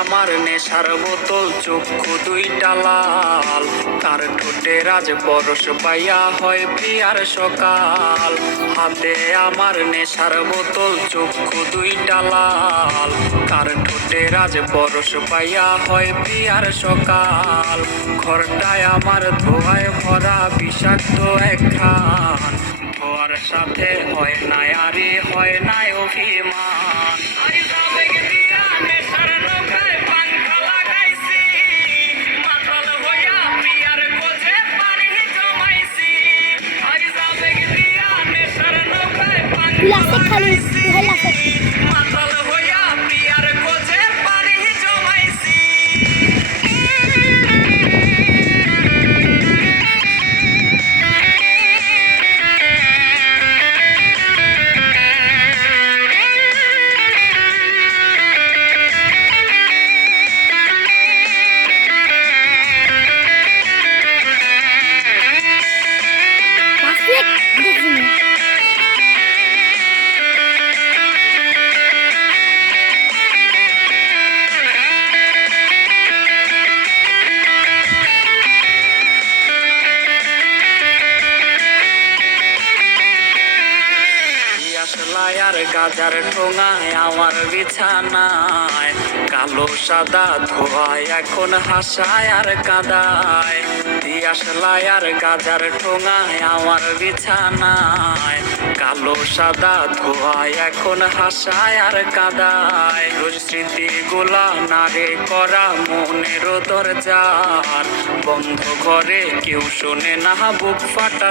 আমার নেশার বোতল, চক্ষু দুইটা লাল, তার ঠোঁটে রাজ পরশ পাইয়া হয় প্রিয়ার সকাল। হাতে আমার নেশার বোতল, চক্ষু দুইটা লাল, তার ঠোঁটে রাজ পরশ পাইয়া হয় প্রিয়ার সকাল। ঘরটায় আমার ধোঁয়ায় ভরা বিষাক্ত একখান, ধোয়ার সাথে হয় নাই আরে হয় নাই অভিমান। Lasek খালি তুই lasek মাতাল হইয়া প্রিয়ার খোঁজে পানি জমাইছি। lasek দেখুন আর গাজার ঠোঙায় আমার বিছানায়, কালো সাদা ধোয়ায় এখন হাসায় আর কাদায়। দিয়াশলাই আর গাজার ঠোঙায় আমার বিছানায়, কালো সাদা ধোয়ায় এখন হাসায় আর কাদায়। রোজ স্মৃতিগুলা নারে করা মনের দরজার, বন্ধ ঘরে কেউ শোনে না বুক ফাটা